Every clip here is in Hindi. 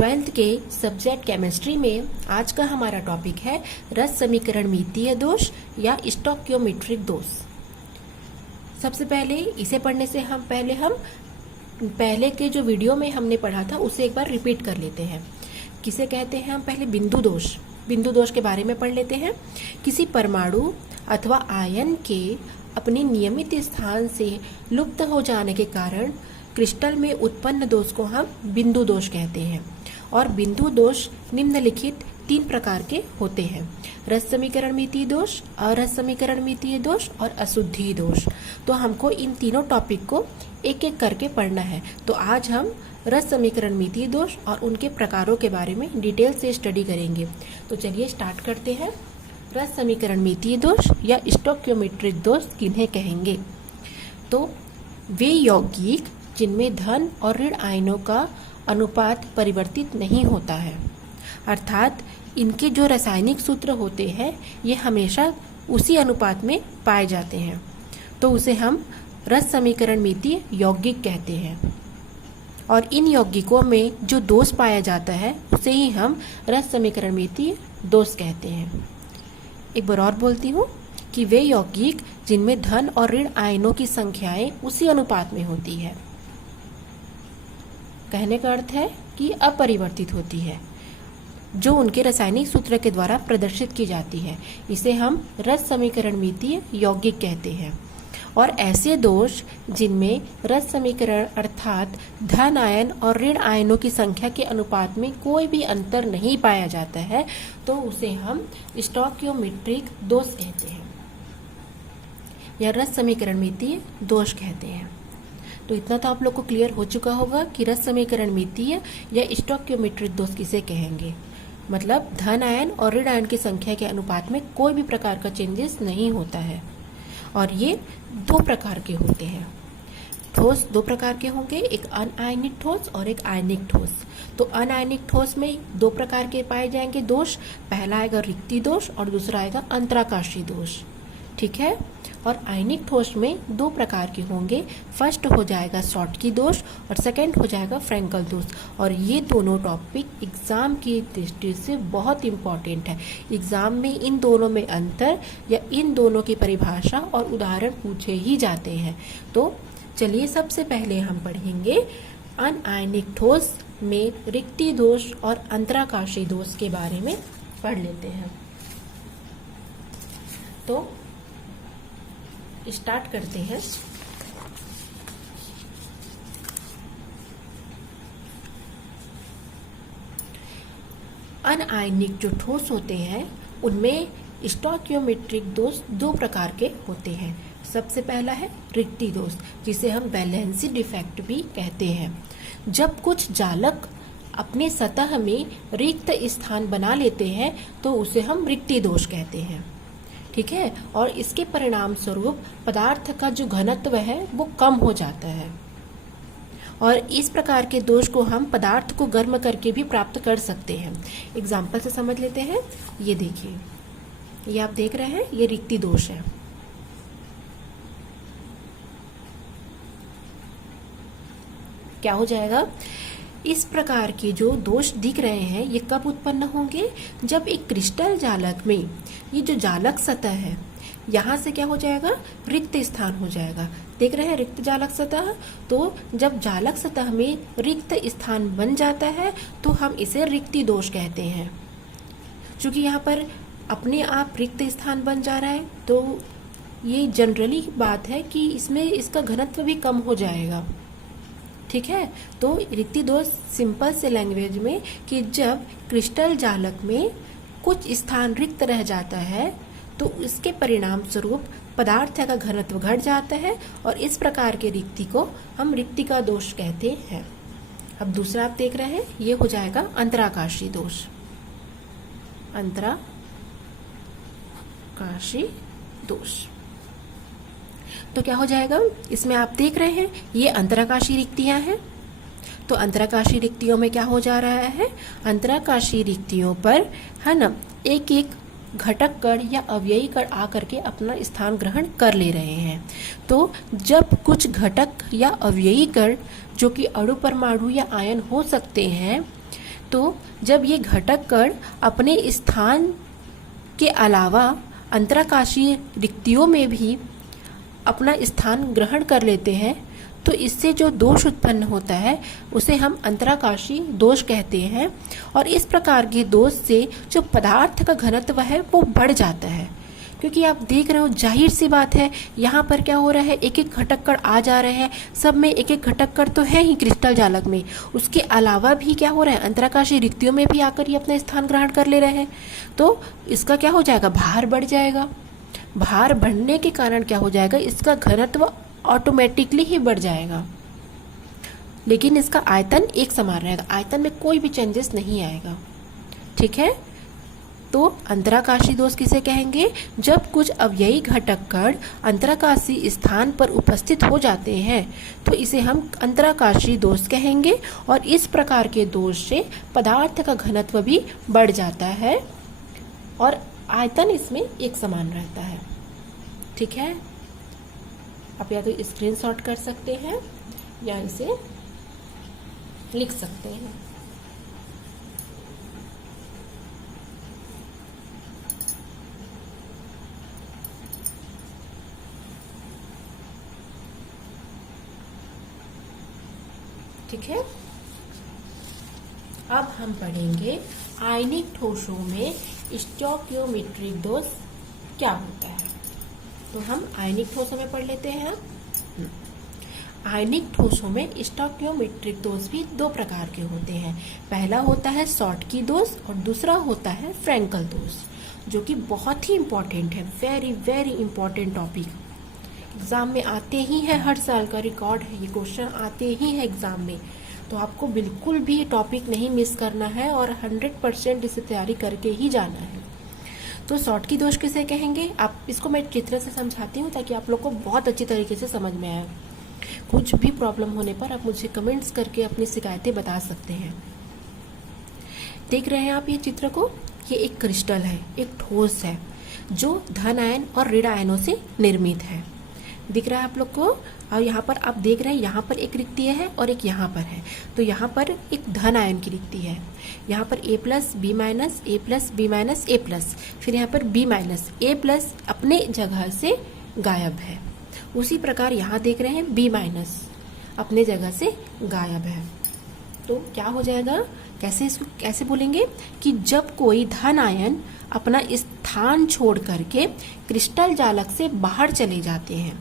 ट्वेल्थ के सब्जेक्ट केमिस्ट्री में आज का हमारा टॉपिक है रस समीकरणमितीय दोष या स्टोइकियोमेट्रिक दोष। सबसे पहले इसे पढ़ने से हम पहले के जो वीडियो में हमने पढ़ा था उसे एक बार रिपीट कर लेते हैं। किसे कहते हैं हम पहले बिंदु दोष के बारे में पढ़ लेते हैं। किसी परमाणु अथवा आयन के अपने नियमित स्थान से लुप्त हो जाने के कारण क्रिस्टल में उत्पन्न दोष को हम बिंदु दोष कहते हैं। और बिंदु दोष निम्नलिखित 3 प्रकार के होते हैं: रस समीकरणमितीय दोष, अरस समीकरणमितीय दोष और अशुद्धि दोष। तो हमको इन तीनों टॉपिक को एक एक करके पढ़ना है। तो आज हम रस समीकरणमितीय दोष और उनके प्रकारों के बारे में डिटेल से स्टडी करेंगे। तो चलिए स्टार्ट करते हैं। रस समीकरणमितीय दोष या स्टोइकियोमेट्रिक दोष किन्हें कहेंगे? तो वे यौगिक जिनमें धन और ऋण आयनों का अनुपात परिवर्तित नहीं होता है, अर्थात इनके जो रासायनिक सूत्र होते हैं ये हमेशा उसी अनुपात में पाए जाते हैं, तो उसे हम रस समीकरणमितीय यौगिक कहते हैं। और इन यौगिकों में जो दोष पाया जाता है उसे ही हम रस समीकरणमितीय दोष कहते हैं। एक बार और बोलती हूँ कि वे यौगिक जिनमें धन और ऋण आयनों की संख्याएं उसी अनुपात में होती है। कहने का अर्थ है कि अपरिवर्तित होती है, जो उनके रासायनिक सूत्र के द्वारा प्रदर्शित की जाती है। इसे हम रस समीकरणमितीय यौगिक कहते हैं। और ऐसे दोष जिनमें रस समीकरण अर्थात धन आयन और ऋण आयनों की संख्या के अनुपात में कोई भी अंतर नहीं पाया जाता है, तो उसे हम स्टोइकियोमेट्रिक दोष कहते हैं या रस समीकरणमितीय दोष कहते हैं। तो इतना तो आप लोग को क्लियर हो चुका होगा कि रस समीकरणमितीय या स्टोइकियोमेट्रिक दोष किसे कहेंगे। मतलब धन आयन और ऋण आयन की संख्या के अनुपात में कोई भी प्रकार का चेंजेस नहीं होता है। और ये 2 प्रकार के होते हैं। ठोस 2 प्रकार के होंगे, एक अनायनिक ठोस और एक आयनिक ठोस। तो अनायनिक ठोस में 2 प्रकार के पाए जाएंगे दोष। पहला आएगा रिक्ति दोष और दूसरा आएगा अंतराकाशी दोष। ठीक है। और आयनिक ठोस में 2 प्रकार के होंगे। फर्स्ट हो जाएगा शॉटकी दोष और सेकंड हो जाएगा फ्रैंकल दोष। और ये दोनों टॉपिक एग्जाम की दृष्टि से बहुत इंपॉर्टेंट है। एग्जाम में इन दोनों में अंतर या इन दोनों की परिभाषा और उदाहरण पूछे ही जाते हैं। तो चलिए सबसे पहले हम पढ़ेंगे अनायनिक ठोस में रिक्ति दोष और अंतराकाशी दोष के बारे में पढ़ लेते हैं। तो स्टार्ट करते हैं। अनायनिक जो ठोस होते हैं उनमें स्टोइकियोमेट्रिक दोष 2 प्रकार के होते हैं। सबसे पहला है रिक्ति दोष, जिसे हम वैलेंसी डिफेक्ट भी कहते हैं। जब कुछ जालक अपने सतह में रिक्त स्थान बना लेते हैं तो उसे हम रिक्ति दोष कहते हैं। ठीक है। और इसके परिणाम स्वरूप पदार्थ का जो घनत्व है वो कम हो जाता है। और इस प्रकार के दोष को हम पदार्थ को गर्म करके भी प्राप्त कर सकते हैं। एग्जाम्पल से समझ लेते हैं। ये देखिए, ये आप देख रहे हैं, ये रिक्ति दोष है। क्या हो जाएगा? इस प्रकार के जो दोष दिख रहे हैं ये कब उत्पन्न होंगे? जब एक क्रिस्टल जालक में ये जो जालक सतह है यहाँ से क्या हो जाएगा? रिक्त स्थान हो जाएगा। देख रहे हैं रिक्त जालक सतह। तो जब जालक सतह में रिक्त स्थान बन जाता है तो हम इसे रिक्ति दोष कहते हैं। क्योंकि यहाँ पर अपने आप रिक्त स्थान बन जा रहा है तो ये जनरली बात है कि इसमें इसका घनत्व भी कम हो जाएगा। ठीक है। तो रिक्ति दोष सिंपल से लैंग्वेज में कि जब क्रिस्टल जालक में कुछ स्थान रिक्त रह जाता है तो इसके परिणाम स्वरूप पदार्थ का घनत्व घट जाता है और इस प्रकार के रिक्ति को हम रिक्तिका दोष कहते हैं। अब दूसरा आप देख रहे हैं, ये हो जाएगा अंतराकाशी दोष। अंतराकाशी दोष तो क्या हो जाएगा? इसमें आप देख रहे हैं ये अंतराकाशी रिक्तियां हैं। तो अंतराकाशी रिक्तियों में क्या हो जा रहा है? अंतराकाशी रिक्तियों पर है ना एक एक घटक कण या अवयवी कण आकर के अपना स्थान ग्रहण कर ले रहे हैं। तो जब कुछ घटक या अवयवी कण जो कि अणु परमाणु या आयन हो सकते हैं तो जब ये घटक कण अपने स्थान के अलावा अंतराकाशीय रिक्तियों में भी अपना स्थान ग्रहण कर लेते हैं, तो इससे जो दोष उत्पन्न होता है उसे हम अंतराकाशी दोष कहते हैं। और इस प्रकार के दोष से जो पदार्थ का घनत्व है वो बढ़ जाता है, क्योंकि आप देख रहे हो, जाहिर सी बात है, यहाँ पर क्या हो रहा है, एक एक घटक कण आ जा रहे हैं, सब में एक एक घटक कण तो है ही क्रिस्टल जालक में, उसके अलावा भी क्या हो रहा है, अंतराकाशीय रिक्तियों में भी आकर ये अपना स्थान ग्रहण कर ले रहे हैं। तो इसका क्या हो जाएगा, भार बढ़ जाएगा। भार बढ़ने के कारण क्या हो जाएगा, इसका घनत्व ऑटोमेटिकली ही बढ़ जाएगा, लेकिन इसका आयतन एक समान रहेगा, आयतन में कोई भी चेंजेस नहीं आएगा। ठीक है, तो अंतराकाशी दोष किसे कहेंगे, जब कुछ अवययी घटक कण अंतराकाशी स्थान पर उपस्थित हो जाते हैं तो इसे हम अंतराकाशी दोष कहेंगे। और इस प्रकार के दोष से पदार्थ का घनत्व भी बढ़ जाता है और आयतन इसमें एक समान रहता है। ठीक है, आप या तो स्क्रीनशॉट कर सकते हैं या इसे लिख सकते हैं। ठीक है, अब हम पढ़ेंगे आयनिक ठोसों में स्टोइकियोमेट्रिक दोष क्या होता है। तो हम आयनिक ठोसों में पढ़ लेते हैं। आयनिक ठोसों में स्टोइकियोमेट्रिक दोष भी दो प्रकार के होते हैं। पहला होता है शॉटकी दोष और दूसरा होता है फ्रैंकल दोष, जो कि बहुत ही इंपॉर्टेंट है, very very important topic. Exam में आते ही है, हर साल का रिकॉर्ड है, ये क्वेश्चन आते ही है एग्जाम में, तो आपको बिल्कुल भी टॉपिक नहीं मिस करना है और 100% इसे तैयारी करके ही जाना है। तो शॉटकी दोष किसे कहेंगे, आप इसको मैं चित्र से समझाती हूँ ताकि आप लोग को बहुत अच्छी तरीके से समझ में आए। कुछ भी प्रॉब्लम होने पर आप मुझे कमेंट्स करके अपनी शिकायतें बता सकते हैं। देख रहे हैं आप ये चित्र को, ये एक क्रिस्टल है, एक ठोस है जो धन आयन और ऋण आयनों से निर्मित है। दिख रहा है आप लोग को, और यहाँ पर आप देख रहे हैं, यहाँ पर एक रिक्तीय है और एक यहाँ पर है। तो यहाँ पर एक धन आयन की रिक्तीय है, यहाँ पर A plus B minus A plus B minus A plus, फिर यहाँ पर B माइनस A प्लस अपने जगह से गायब है। उसी प्रकार यहाँ देख रहे हैं B माइनस अपने जगह से गायब है। तो क्या हो जाएगा, कैसे इसको कैसे बोलेंगे कि जब कोई धन आयन अपना स्थान छोड़ करके क्रिस्टल जालक से बाहर चले जाते हैं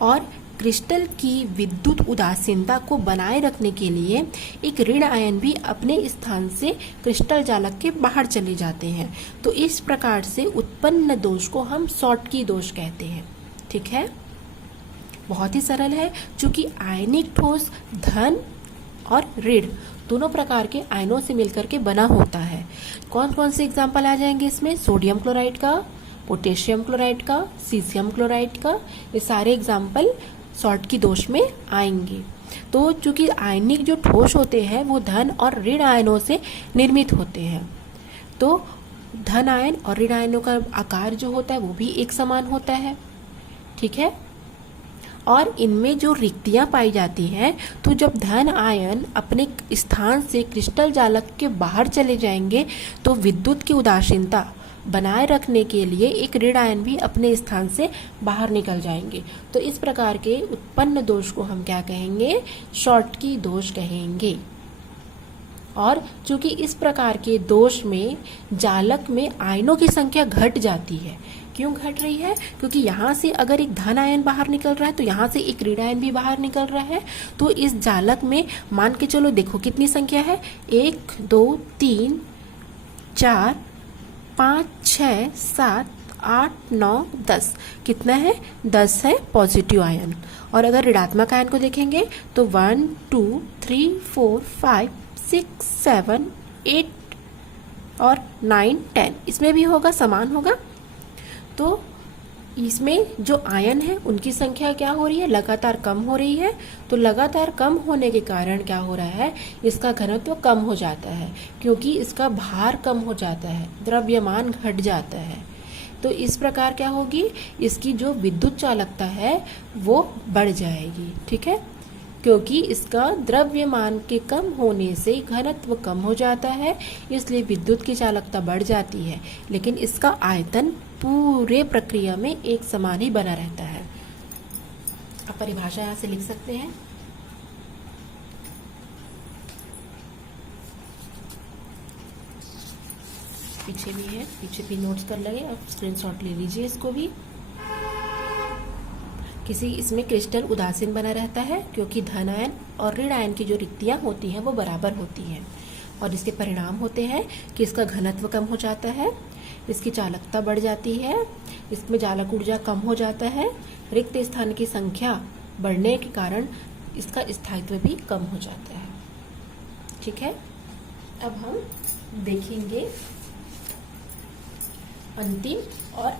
और क्रिस्टल की विद्युत उदासीनता को बनाए रखने के लिए एक ऋण आयन भी अपने स्थान से क्रिस्टल जालक के बाहर चले जाते हैं, तो इस प्रकार से उत्पन्न दोष को हम शॉटकी दोष कहते हैं। ठीक है, बहुत ही सरल है, क्योंकि आयनिक ठोस धन और ऋण दोनों प्रकार के आयनों से मिलकर के बना होता है। कौन कौन से एग्जाम्पल आ जाएंगे इसमें, सोडियम क्लोराइड का, पोटेशियम क्लोराइड का, सीसियम क्लोराइड का, ये सारे एग्जाम्पल शॉटकी दोष में आएंगे। तो चूंकि आयनिक जो ठोस होते हैं वो धन और ऋण आयनों से निर्मित होते हैं, तो धन आयन और ऋण आयनों का आकार जो होता है वो भी एक समान होता है। ठीक है, और इनमें जो रिक्तियां पाई जाती हैं, तो जब धन आयन अपने स्थान से क्रिस्टल जालक के बाहर चले जाएंगे तो विद्युत की उदासीनता बनाए रखने के लिए एक ऋण आयन भी अपने स्थान से बाहर निकल जाएंगे। तो इस प्रकार के उत्पन्न दोष को हम क्या कहेंगे, शॉटकी दोष कहेंगे। और चूंकि इस प्रकार के दोष में जालक में आयनों की संख्या घट जाती है। क्यों घट रही है, क्योंकि यहाँ से अगर एक धन आयन बाहर निकल रहा है तो यहाँ से एक ऋण आयन भी बाहर निकल रहा है। तो इस जालक में मान के चलो, देखो कितनी संख्या है, 1 2 3 4 5 6 7 8 9 10, कितना है, 10 है पॉजिटिव आयन। और अगर ऋणात्मक आयन को देखेंगे तो 1 2 3 4 5 6 7 8 और 9 10, इसमें भी होगा, समान होगा। तो इसमें जो आयन है उनकी संख्या क्या हो रही है, लगातार कम हो रही है। तो लगातार कम होने के कारण क्या हो रहा है, इसका घनत्व कम हो जाता है, क्योंकि इसका भार कम हो जाता है, द्रव्यमान घट जाता है। तो इस प्रकार क्या होगी, इसकी जो विद्युत चालकता है वो बढ़ जाएगी। ठीक है, क्योंकि इसका द्रव्यमान के कम होने से घनत्व कम हो जाता है, इसलिए विद्युत की चालकता बढ़ जाती है, लेकिन इसका आयतन पूरे प्रक्रिया में एक समान ही बना रहता है। आप परिभाषा यहाँ से लिख सकते हैं। पीछे भी है, पीछे भी नोट्स कर लगे, अब स्क्रीनशॉट ले लीजिए इसको भी। किसी इसमें क्रिस्टल उदासीन बना रहता है क्योंकि धन आयन और ऋण आयन की जो रिक्तियां होती हैं वो बराबर होती हैं, और इसके परिणाम होते हैं कि इसका घनत्व कम हो जाता है, इसकी चालकता बढ़ जाती है, इसमें चालक ऊर्जा कम हो जाता है, रिक्त स्थान की संख्या बढ़ने के कारण इसका स्थायित्व भी कम हो जाता है। ठीक है, अब हम देखेंगे अंतिम और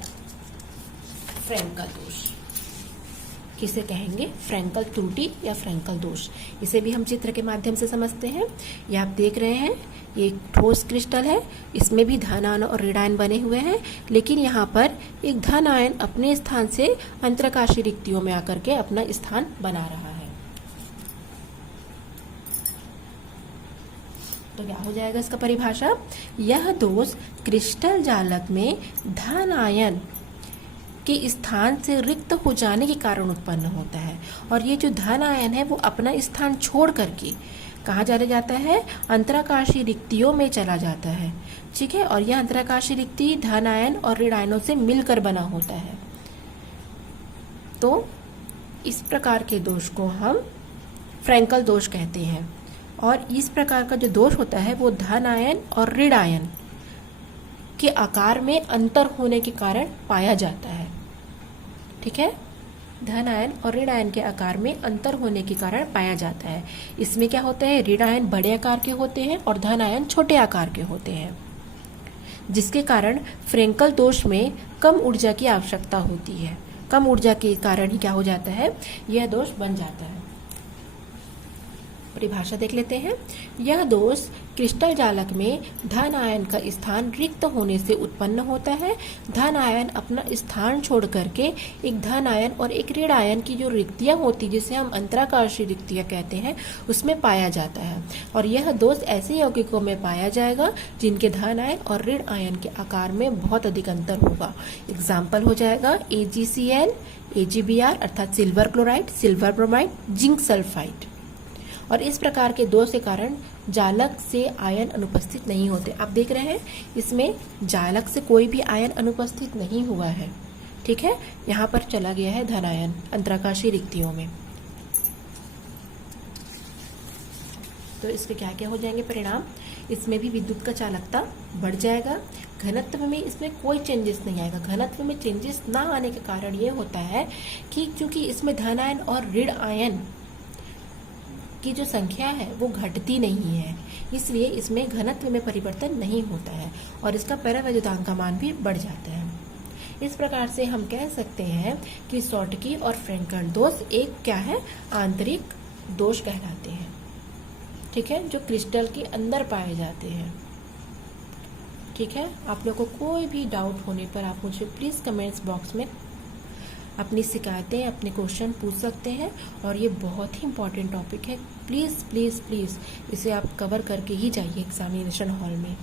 फ्रैंकल दोष। किसे कहेंगे? फ्रैंकल त्रुटि या फ्रैंकल दोष। इसे भी हम चित्र के माध्यम से समझते हैं। ये आप देख रहे हैं, ये एक ठोस क्रिस्टल है, इसमें भी धन आयन और ऋण आयन बने हुए हैं, लेकिन यहाँ पर एक धन आयन अपने स्थान से अंतरकाशीय रिक्तियों में आकर के अपना स्थान बना रहा है। तो क्या हो जाएगा इसका परिभाषा? यह दोष क्रिस्टल जालक में धन आयन के स्थान से रिक्त हो जाने के कारण उत्पन्न होता है, और ये जो धन आयन है वो अपना स्थान छोड़ करके कहाँ चला जाता है? अंतराकाशीय रिक्तियों में चला जाता है। ठीक है, और यह अंतराकाशीय रिक्ति धन आयन और ऋण आयनों से मिलकर बना होता है। तो इस प्रकार के दोष को हम फ्रैंकल दोष कहते हैं, और इस प्रकार का जो दोष होता है वो धन आयन और ऋण आयन के आकार में अंतर होने के कारण पाया जाता है। ठीक है, धन आयन और ऋण आयन के आकार में अंतर होने के कारण पाया जाता है। इसमें क्या होता है? ऋण आयन बड़े आकार के होते हैं और धन आयन छोटे आकार के होते हैं, जिसके कारण फ्रैंकल दोष में कम ऊर्जा की आवश्यकता होती है। कम ऊर्जा के कारण ही क्या हो जाता है? यह दोष बन जाता है। परिभाषा देख लेते हैं। यह दोष क्रिस्टल जालक में धन आयन का स्थान रिक्त होने से उत्पन्न होता है। धन आयन अपना स्थान छोड़ करके एक धन आयन और एक ऋण आयन की जो रिक्तियां होती, जिसे हम अंतराकाशीय रिक्तियां कहते हैं, उसमें पाया जाता है, और यह दोष ऐसे यौगिकों में पाया जाएगा जिनके धन आयन और ऋण आयन के आकार में बहुत अधिक अंतर होगा। एग्जाम्पल हो जाएगा AgCl, AgBr अर्थात silver chloride, silver bromide, zinc sulphide. और इस प्रकार के दोष के कारण जालक से आयन अनुपस्थित नहीं होते। आप देख रहे हैं इसमें जालक से कोई भी आयन अनुपस्थित नहीं हुआ है। ठीक है, यहाँ पर चला गया है धन आयन अंतराकाशीय रिक्तियों में। तो इसके क्या क्या हो जाएंगे परिणाम? इसमें भी विद्युत का चालकता बढ़ जाएगा। घनत्व में इसमें कोई चेंजेस नहीं आएगा। घनत्व में चेंजेस ना आने के कारण ये होता है कि क्योंकि इसमें धन आयन और ऋण आयन की जो संख्या है वो घटती नहीं है, इसलिए इसमें घनत्व में परिवर्तन नहीं होता है, और इसका परावैद्युतांक का मान भी बढ़ जाता है। इस प्रकार से हम कह सकते हैं कि शॉटकी और फ्रैंकल दोष एक क्या है? आंतरिक दोष कहलाते हैं। ठीक है, जो क्रिस्टल के अंदर पाए जाते हैं। ठीक है, आप लोगों को कोई भी डाउट होने पर आप मुझे प्लीज़ कमेंट्स बॉक्स में अपनी शिकायतें, अपने क्वेश्चन पूछ सकते हैं, और ये बहुत ही इम्पॉर्टेंट टॉपिक है। प्लीज़ प्लीज़ प्लीज़ इसे आप कवर करके ही जाइए एग्जामिनेशन हॉल में।